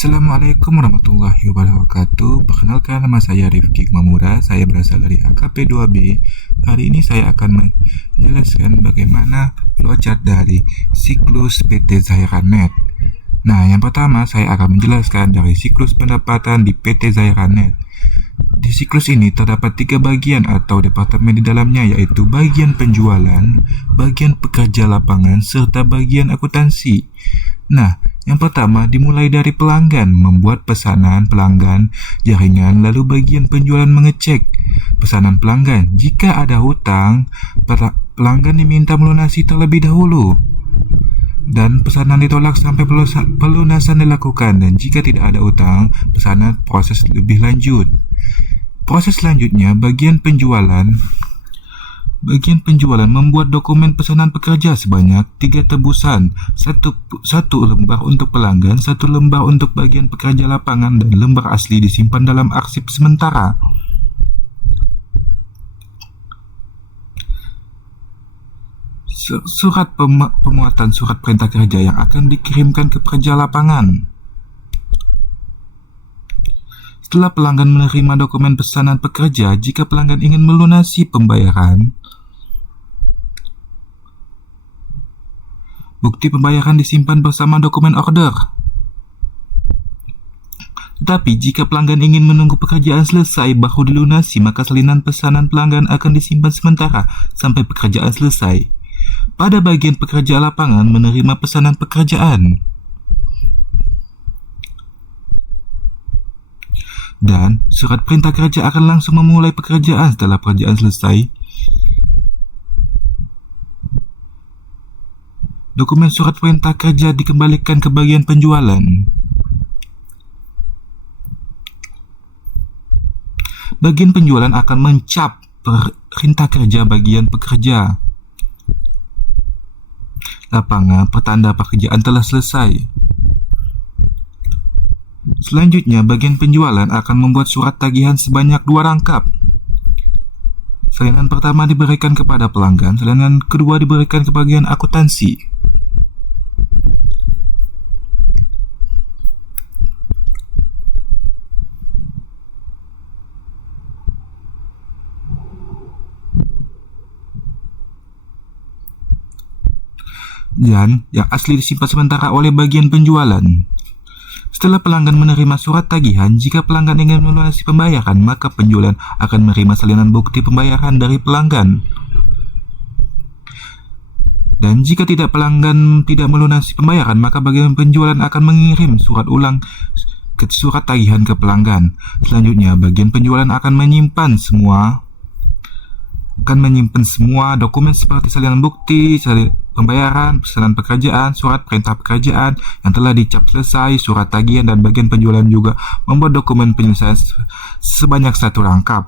Assalamualaikum warahmatullahi wabarakatuh. Perkenalkan, nama saya Rifki Mamura. Saya berasal dari AKP2B. Hari ini saya akan menjelaskan bagaimana flowchart dari siklus PT Zairanet. Nah, yang pertama saya akan menjelaskan dari siklus pendapatan di PT Zairanet. Di siklus ini terdapat 3 bagian atau departemen di dalamnya, yaitu bagian penjualan, bagian pekerja lapangan, serta bagian akuntansi. Nah, yang pertama dimulai dari pelanggan, membuat pesanan pelanggan jaringan, lalu bagian penjualan mengecek pesanan pelanggan. Jika ada hutang, pelanggan diminta melunasi terlebih dahulu dan pesanan ditolak sampai pelunasan dilakukan, dan jika tidak ada hutang, pesanan proses lebih lanjut. Proses selanjutnya bagian penjualan. Bagian penjualan membuat dokumen pesanan pekerja sebanyak 3 tebusan, satu lembar untuk pelanggan, 1 lembar untuk bagian pekerja lapangan, dan lembar asli disimpan dalam arsip sementara. Surat pemuatan surat perintah kerja yang akan dikirimkan ke pekerja lapangan. Setelah pelanggan menerima dokumen pesanan pekerja, jika pelanggan ingin melunasi pembayaran, bukti pembayaran disimpan bersama dokumen order. Tetapi jika pelanggan ingin menunggu pekerjaan selesai baru dilunasi, maka salinan pesanan pelanggan akan disimpan sementara sampai pekerjaan selesai. Pada bagian pekerja lapangan menerima pesanan pekerjaan, dan surat perintah kerja akan langsung memulai pekerjaan setelah pekerjaan selesai. Dokumen surat perintah kerja dikembalikan ke bagian penjualan. Bagian penjualan akan mencap perintah kerja bagian pekerja lapangan pertanda pekerjaan telah selesai. Selanjutnya, bagian penjualan akan membuat surat tagihan sebanyak 2 rangkap. Salinan pertama diberikan kepada pelanggan, salinan kedua diberikan ke bagian akuntansi. Dan yang asli disimpan sementara oleh bagian penjualan. Setelah pelanggan menerima surat tagihan, jika pelanggan ingin melunasi pembayaran, maka penjualan akan menerima salinan bukti pembayaran dari pelanggan. Dan jika pelanggan tidak melunasi pembayaran, maka bagian penjualan akan mengirim surat ulang ke surat tagihan ke pelanggan. Selanjutnya, bagian penjualan akan menyimpan semua dokumen seperti salinan bukti, pembayaran, pesanan pekerjaan, surat perintah pekerjaan yang telah dicap selesai, surat tagihan, dan bagian penjualan juga membuat dokumen penyelesaian sebanyak 1 rangkap,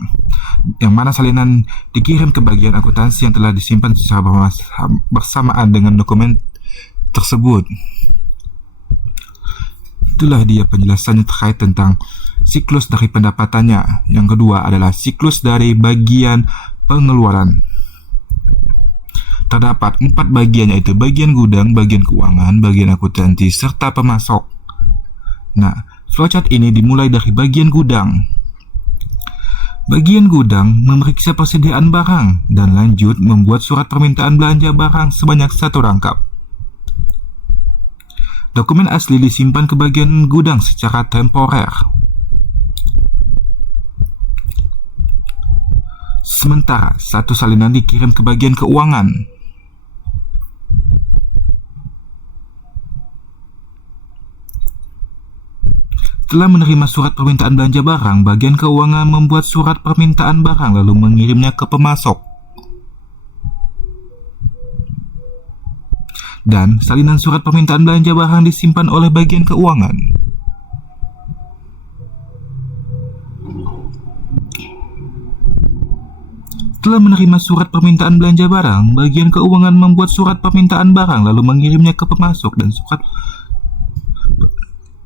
yang mana salinan dikirim ke bagian akuntansi yang telah disimpan secara bersamaan dengan dokumen tersebut. Itulah dia penjelasannya terkait tentang siklus dari pendapatannya. Yang kedua adalah siklus dari bagian pengeluaran. Terdapat 4 bagian, yaitu bagian gudang, bagian keuangan, bagian akuntansi, serta pemasok. Nah, flowchart ini dimulai dari bagian gudang. Bagian gudang memeriksa persediaan barang dan lanjut membuat surat permintaan belanja barang sebanyak 1 rangkap. Dokumen asli disimpan ke bagian gudang secara temporer. Sementara 1 salinan dikirim ke bagian keuangan. Setelah menerima surat permintaan belanja barang, bagian keuangan membuat surat permintaan barang lalu mengirimnya ke pemasok. Dan salinan surat permintaan belanja barang disimpan oleh bagian keuangan. Setelah menerima surat permintaan belanja barang, bagian keuangan membuat surat permintaan barang lalu mengirimnya ke pemasok, dan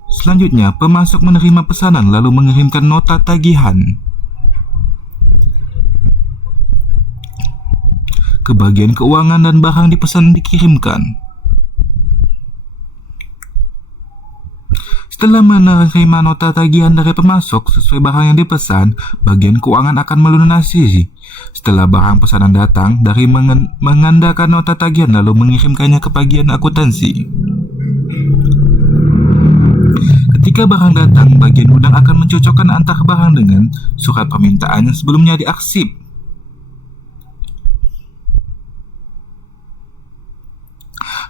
selanjutnya pemasok menerima pesanan lalu mengirimkan nota tagihan ke bagian keuangan dan barang dipesan dikirimkan. Setelah menerima nota tagihan dari pemasok sesuai barang yang dipesan, bagian keuangan akan melunasi. Setelah barang pesanan datang, dari mengandalkan nota tagihan lalu mengirimkannya ke bagian akuntansi. Ketika barang datang, bagian gudang akan mencocokkan antar barang dengan surat permintaan yang sebelumnya diarsip.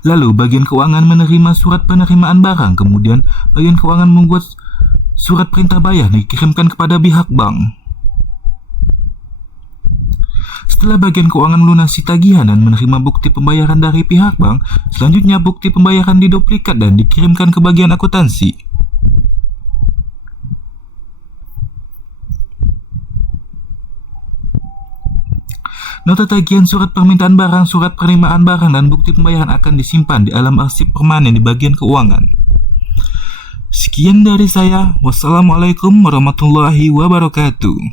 Lalu bagian keuangan menerima surat penerimaan barang, kemudian bagian keuangan membuat surat perintah bayar dikirimkan kepada pihak bank. Setelah bagian keuangan melunasi tagihan dan menerima bukti pembayaran dari pihak bank, selanjutnya bukti pembayaran diduplikat dan dikirimkan ke bagian akuntansi. Nota tagihan, surat permintaan barang, surat penerimaan barang, dan bukti pembayaran akan disimpan di alam arsip permanen di bagian keuangan. Sekian dari saya. Wassalamualaikum warahmatullahi wabarakatuh.